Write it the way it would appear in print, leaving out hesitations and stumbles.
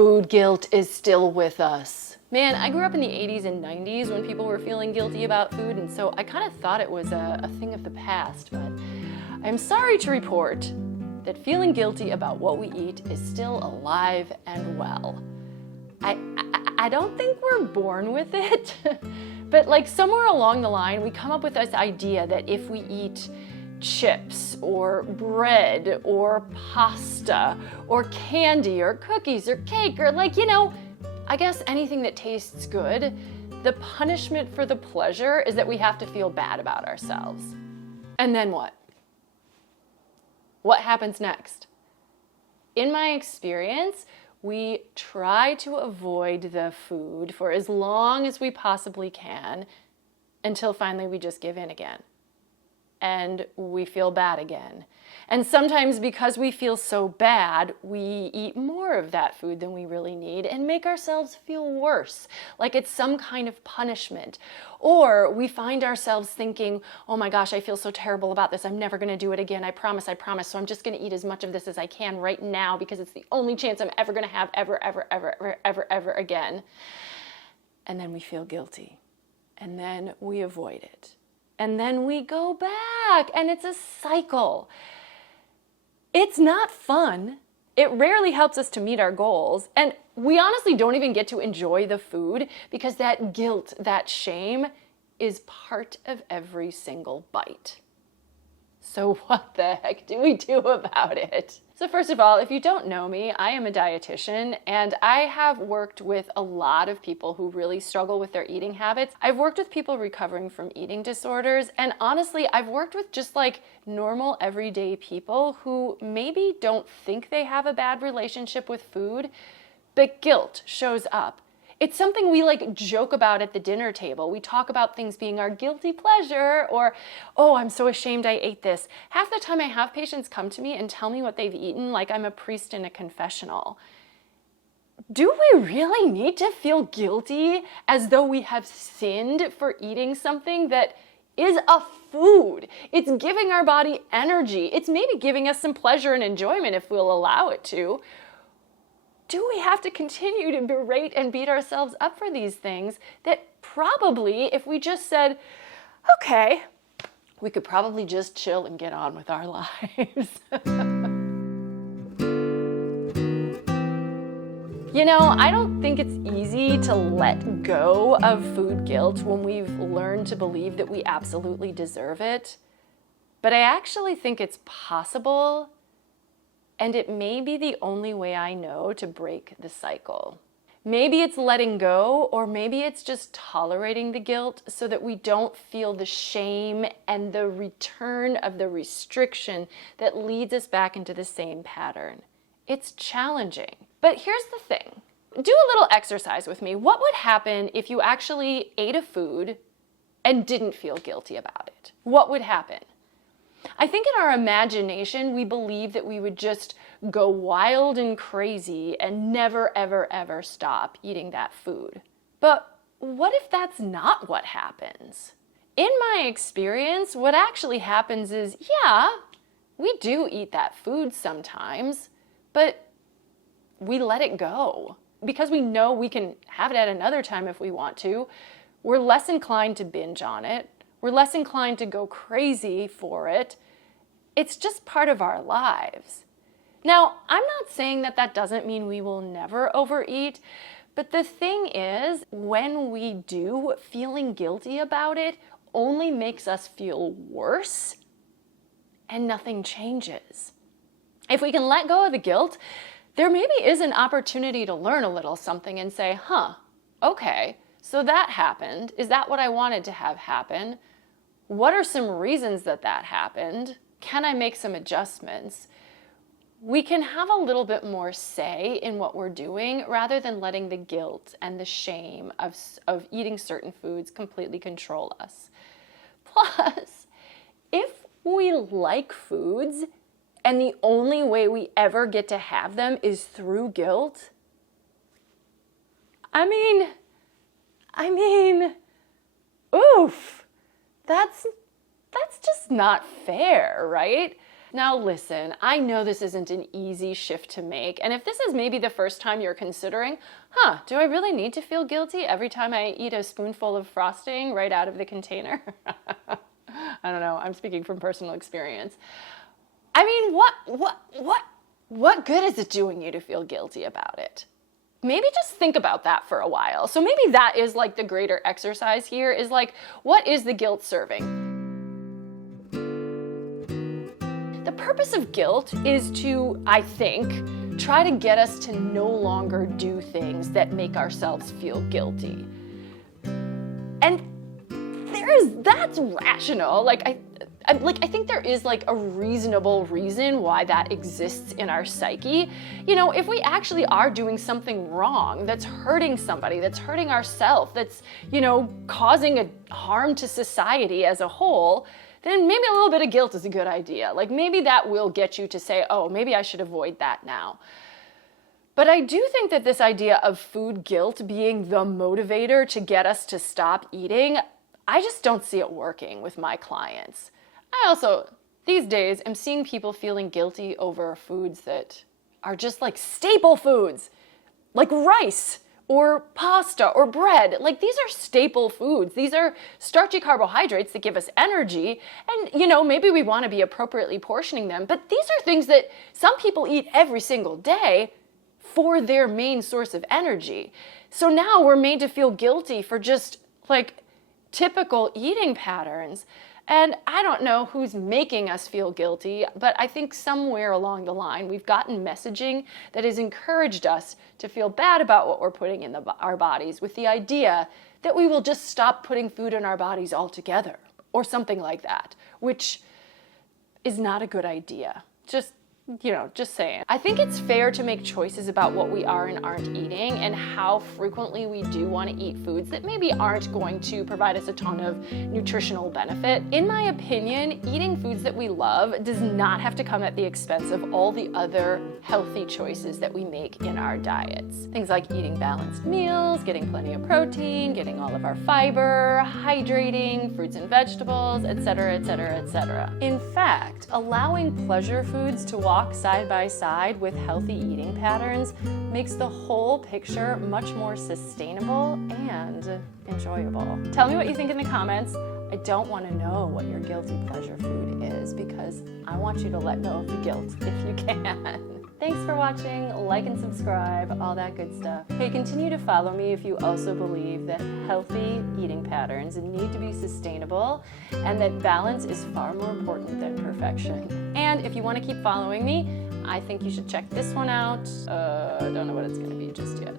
Food guilt is still with us. Man, I grew up in the 80s and 90s when people were feeling guilty about food, and so I kind of thought it was a thing of the past, but I'm sorry to report that feeling guilty about what we eat is still alive and well. I don't think we're born with it, but like somewhere along the line, we come up with this idea that if we eat chips or bread or pasta or candy or cookies or cake or I guess anything that tastes good, the punishment for the pleasure is that we have to feel bad about ourselves. And then what? What happens next? In my experience, we try to avoid the food for as long as we possibly can until finally we just give in again. And we feel bad again. And sometimes because we feel so bad, we eat more of that food than we really need and make ourselves feel worse, like it's some kind of punishment. Or we find ourselves thinking, oh my gosh, I feel so terrible about this. I'm never gonna do it again. I promise. So I'm just gonna eat as much of this as I can right now because it's the only chance I'm ever gonna have ever again. And then we feel guilty. And then we avoid it. And then we go back, and it's a cycle. It's not fun. It rarely helps us to meet our goals. And we honestly don't even get to enjoy the food because that guilt, that shame is part of every single bite. So what the heck do we do about it? So first of all, if you don't know me, I am a dietitian and I have worked with a lot of people who really struggle with their eating habits. I've worked with people recovering from eating disorders, and honestly, I've worked with just like normal everyday people who maybe don't think they have a bad relationship with food, but guilt shows up. It's something we joke about at the dinner table. We talk about things being our guilty pleasure or, oh, I'm so ashamed I ate this. Half the time I have patients come to me and tell me what they've eaten like I'm a priest in a confessional. Do we really need to feel guilty as though we have sinned for eating something that is a food? It's giving our body energy. It's maybe giving us some pleasure and enjoyment if we'll allow it to. Do we have to continue to berate and beat ourselves up for these things that probably, if we just said, okay, we could probably just chill and get on with our lives? I don't think it's easy to let go of food guilt when we've learned to believe that we absolutely deserve it. But I actually think it's possible. And it may be the only way I know to break the cycle. Maybe it's letting go, or maybe it's just tolerating the guilt so that we don't feel the shame and the return of the restriction that leads us back into the same pattern. It's challenging. But here's the thing. Do a little exercise with me. What would happen if you actually ate a food and didn't feel guilty about it? What would happen? I think in our imagination, we believe that we would just go wild and crazy and never, ever, ever stop eating that food. But what if that's not what happens? In my experience, what actually happens is, yeah, we do eat that food sometimes, but we let it go. Because we know we can have it at another time if we want to, we're less inclined to binge on it. We're less inclined to go crazy for it. It's just part of our lives. Now, I'm not saying that that doesn't mean we will never overeat, but the thing is, when we do, feeling guilty about it only makes us feel worse and nothing changes. If we can let go of the guilt, there maybe is an opportunity to learn a little something and say, okay, so that happened. Is that what I wanted to have happen? What are some reasons that happened? Can I make some adjustments? We can have a little bit more say in what we're doing rather than letting the guilt and the shame of eating certain foods completely control us. Plus, if we like foods and the only way we ever get to have them is through guilt, I mean, oof. That's just not fair, right? Now listen, I know this isn't an easy shift to make, and if this is maybe the first time you're considering, do I really need to feel guilty every time I eat a spoonful of frosting right out of the container? I don't know, I'm speaking from personal experience. I mean, what good is it doing you to feel guilty about it? Maybe just think about that for a while. So maybe that is like the greater exercise here, is like, what is the guilt serving? The purpose of guilt is to, I think, try to get us to no longer do things that make ourselves feel guilty. And that's rational. I think there is like a reasonable reason why that exists in our psyche. You know, if we actually are doing something wrong that's hurting somebody, that's hurting ourselves, that's, you know, causing a harm to society as a whole, then maybe a little bit of guilt is a good idea. Like maybe that will get you to say, oh, maybe I should avoid that now. But I do think that this idea of food guilt being the motivator to get us to stop eating, I just don't see it working with my clients. I also, these days, am seeing people feeling guilty over foods that are just like staple foods, like rice or pasta or bread. Like these are staple foods. These are starchy carbohydrates that give us energy. And, you know, maybe we want to be appropriately portioning them, but these are things that some people eat every single day for their main source of energy. So now we're made to feel guilty for just like typical eating patterns. And I don't know who's making us feel guilty, but I think somewhere along the line we've gotten messaging that has encouraged us to feel bad about what we're putting in our bodies, with the idea that we will just stop putting food in our bodies altogether or something like that, which is not a good idea. Just saying. I think it's fair to make choices about what we are and aren't eating and how frequently we do want to eat foods that maybe aren't going to provide us a ton of nutritional benefit. In my opinion, eating foods that we love does not have to come at the expense of all the other healthy choices that we make in our diets. Things like eating balanced meals, getting plenty of protein, getting all of our fiber, hydrating, fruits and vegetables, etc., etc., etc. In fact, allowing pleasure foods to walk side by side with healthy eating patterns makes the whole picture much more sustainable and enjoyable. Tell me what you think in the comments. I don't want to know what your guilty pleasure food is because I want you to let go of the guilt if you can. Thanks for watching, like and subscribe, all that good stuff. Hey, continue to follow me if you also believe that healthy eating patterns need to be sustainable and that balance is far more important than perfection. And if you want to keep following me, I think you should check this one out. I don't know what it's going to be just yet.